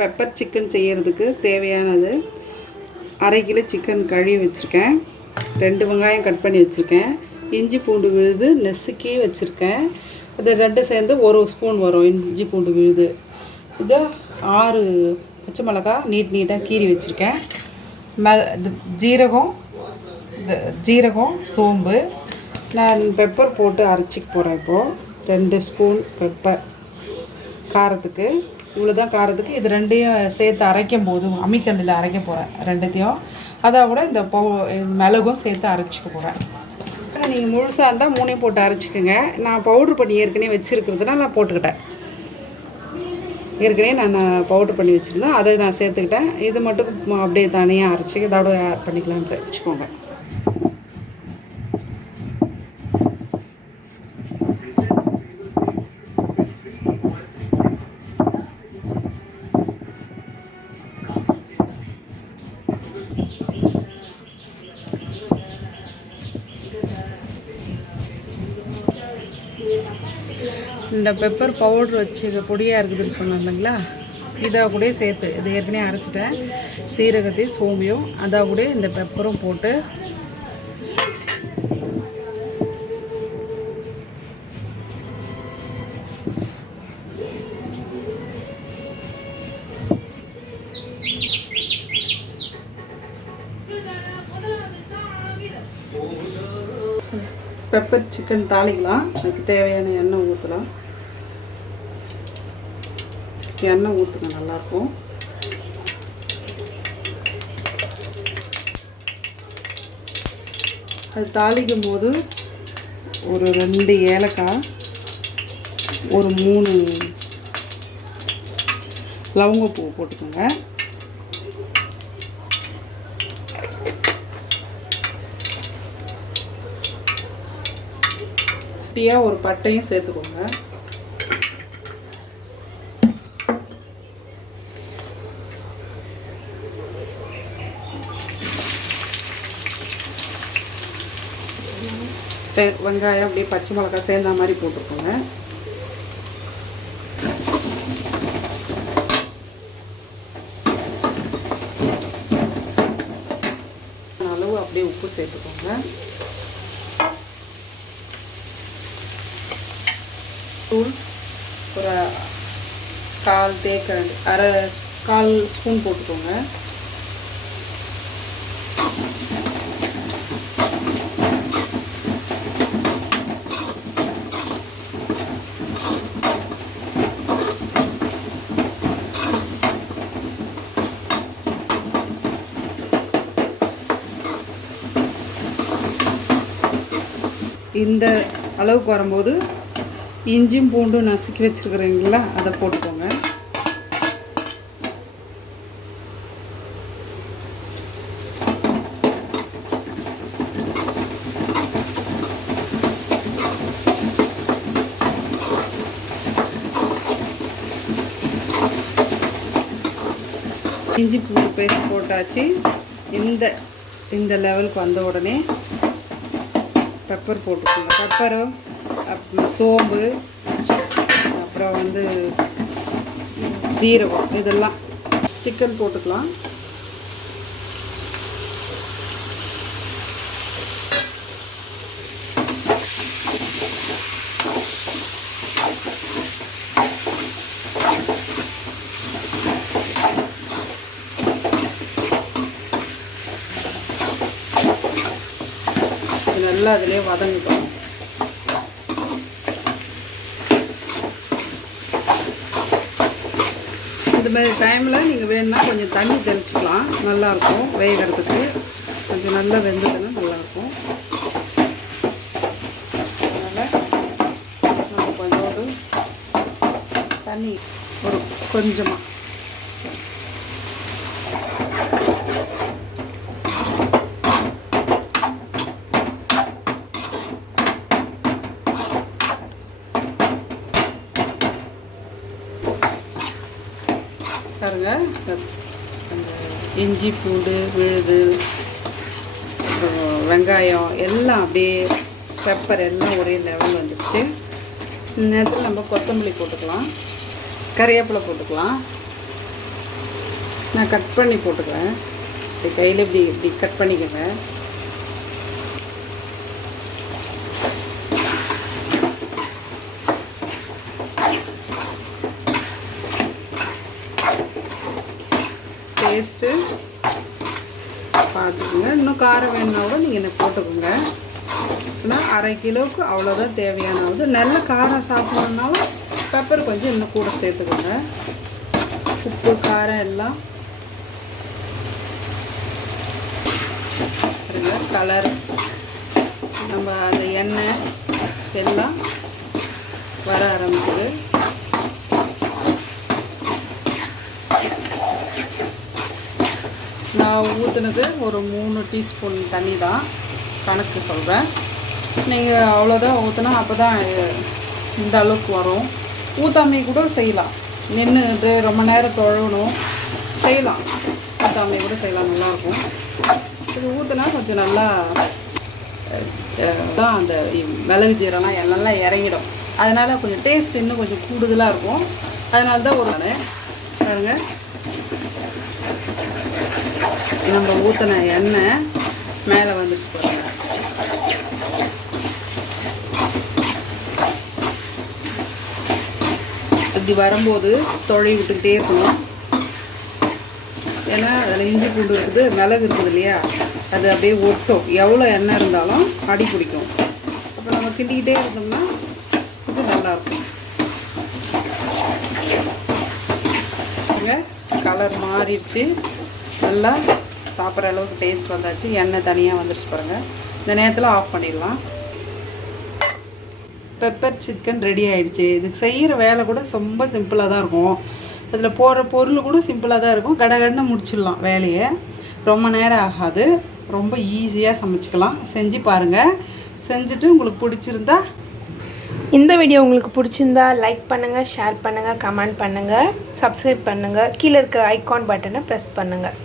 Pepper chicken செய்கிறதுக்கு தேவையானது 1/2 kilo chicken கழுவி வச்சுருக்கேன், 2 வெங்காயம் கட் பண்ணி வச்சுருக்கேன், இஞ்சி பூண்டு விழுது நெசுக்கி வச்சுருக்கேன், அது 2 சேர்ந்து 1 ஸ்பூன் வரும் இஞ்சி பூண்டு விழுது. இது 6 பச்சை மிளகாய் நீட்டாக கீறி வச்சுருக்கேன். ஜீரகம் சோம்பு. நான் பெப்பர் போட்டு அரைச்சிக்க போகிறேன். இப்போது 2 ஸ்பூன் பெப்பர் காரத்துக்கு, இவ்வளோதான் காரத்துக்கு. இது 2ஐயும் சேர்த்து அரைக்கும் போது அம்மிக்கல்லில் அரைக்க போகிறேன் 2த்தையும். அதை விட இந்த மிளகும் சேர்த்து அரைச்சிக்க போகிறேன். நீங்கள் முழுசாக இருந்தால் 3ஐயும் போட்டு அரைச்சிக்கோங்க. நான் பவுட்ரு பண்ணி ஏற்கனவே வச்சுருக்கிறதுனால நான் போட்டுக்கிட்டேன். ஏற்கனவே நான் பவுட்ரு பண்ணி வச்சுருந்தேன், அதை நான் சேர்த்துக்கிட்டேன். இது மட்டும் அப்படியே தனியாக அரைச்சி இதோட ஆட் பண்ணிக்கலான்ட்டு வச்சுக்கோங்க. இந்த பெப்பர் பவுட்ரு வச்சு பொடியாக இருக்குதுன்னு சொன்னேன் இல்லைங்களா, இதை கூட சேர்த்து, இது ஏற்கனவே அரைச்சிட்டேன், சீரகத்தையும் சோம்பியும் அதை கூட இந்த பெப்பரும் போட்டு பெப்பர் சிக்கன் தாளிக்கலாம். அதுக்கு தேவையான எண்ணெய் ஊற்றலாம். எண்ணெய் ஊற்றுங்க, நல்லாயிருக்கும். அது தாளிக்கும் போது ஒரு 2 ஏலக்காய், ஒரு 3 லவங்கப்பூ போட்டுக்கோங்க. ஒரு பட்டையும் சேர்த்துக்கோங்க. வெங்காயம் அப்படியே பச்சை மிளகாய் சேர்ந்த மாதிரி போட்டுக்கோங்க. அளவு அப்படியே உப்பு சேர்த்துக்கோங்க. தூள் ஒரு 1/4 ஸ்பூன் போட்டுக்கோங்க. இந்த அளவுக்கு வரும்போது இஞ்சியும் பூண்டும் நசுக்கி வச்சுருக்குறீங்களா, அதை போட்டுக்கோங்க. இஞ்சி பூண்டு பேஸ்ட் போட்டாச்சு. இந்த லெவலுக்கு வந்த உடனே பெப்பர் போட்டுக்கோங்க. பெப்பரும் சோம்பு, அப்புறம் ஜீரகம், இதெல்லாம். சிக்கன் போட்டுக்கலாம். நல்லா அதிலே வதங்கிட்டோம். இந்த மாதிரி டைமில் நீங்கள் வேணும்னா கொஞ்சம் தண்ணி தெளிச்சிக்கலாம், நல்லாயிருக்கும். வேகிறதுக்கு கொஞ்சம் நல்லா வெந்துதுன்னா நல்லாயிருக்கும். அதனால் நம்ம கொஞ்சோண்டு தண்ணி ஒரு கொஞ்சமாக பாருங்க. இஞ்சி பூண்டு விழுது, வெங்காயம் எல்லாம் அப்படியே, பெப்பர் எல்லாம் ஒரே லெவல் வந்துடுச்சு. இந்த நேரத்தில் நம்ம கொத்தமல்லி போட்டுக்கலாம், கறிவேப்பிலை போட்டுக்கலாம். நான் கட் பண்ணி போட்டுக்கிறேன். கையில் இப்படி கட் பண்ணிக்கோங்க. டேஸ்ட்டு பார்த்துக்குங்க. இன்னும் காரம் வேணுன்னா கூட நீங்கள் என்ன போட்டுக்கோங்க. ஆனால் 1/2 கிலோவுக்கு அவ்வளோதான் தேவையானது. நல்ல காரம் சாப்பிட்ணுன்னாலும் பெப்பர் கொஞ்சம் இன்னும் கூட சேர்த்துக்கோங்க. உப்பு காரம் எல்லாம் கலர் நம்ம அந்த எண்ணெய் எல்லாம் வர ஆரம்பிக்குது. நான் ஊற்றுனது ஒரு 3 டீஸ்பூன் தண்ணி தான் கணக்கு சொல்கிறேன். நீங்கள் அவ்வளோதான் ஊற்றினா அப்போ தான் இந்த அளவுக்கு வரும். ஊற்றாமை கூட செய்யலாம். நின்றுட்டு ரொம்ப நேரம் தொழணும் செய்யலாம். ஊற்றாமை கூட செய்யலாம், நல்லாயிருக்கும். இது ஊற்றினா கொஞ்சம் நல்லா தான் அந்த மிளகு ஜீரகம்லாம் நல்லா இறங்கிடும். அதனால் கொஞ்சம் டேஸ்ட் இன்னும் கொஞ்சம் கூடுதலாக இருக்கும். அதனால தான் ஒரு பாருங்க, நம்ம ஊற்றின எண்ணெய் மேலே வந்துச்சு பாருங்க. இப்படி வரும்போது தொழி விட்டுக்கிட்டே இருக்கணும். ஏன்னா அதில் இஞ்சி பூண்டு இருக்குது, மிளகு இருக்குது இல்லையா, அது அப்படியே ஒட்டும். எவ்வளோ எண்ணெய் இருந்தாலும் அடி பிடிக்கும். அப்போ நம்ம கிண்டிக்கிட்டே இருந்தோம்னா இது நல்லாயிருக்கும். கலர் மாறிடுச்சு, நல்லா சாப்பிட்ற அளவுக்கு டேஸ்ட் வந்தாச்சு. எண்ணெய் தனியாக வந்துடுச்சு பாருங்கள். இந்த நேரத்தில் ஆஃப் பண்ணிடலாம். பெப்பர் சிக்கன் ரெடி ஆகிடுச்சு. இதுக்கு செய்கிற வேலை கூட ரொம்ப சிம்பிளாக தான் இருக்கும். அதில் போடுற பொருள் கூட சிம்பிளாக தான் இருக்கும். கடகடன்னு முடிச்சிடலாம் வேலையை. ரொம்ப நேரம் ஆகாது. ரொம்ப ஈஸியாக சமைச்சிக்கலாம். செஞ்சு பாருங்கள். செஞ்சுட்டு உங்களுக்கு பிடிச்சிருந்தா, இந்த வீடியோ உங்களுக்கு பிடிச்சிருந்தா லைக் பண்ணுங்கள், ஷேர் பண்ணுங்கள், கமெண்ட் பண்ணுங்கள், சப்ஸ்கிரைப் பண்ணுங்கள். கீழே இருக்க ஐகான் பட்டனை ப்ரெஸ் பண்ணுங்கள்.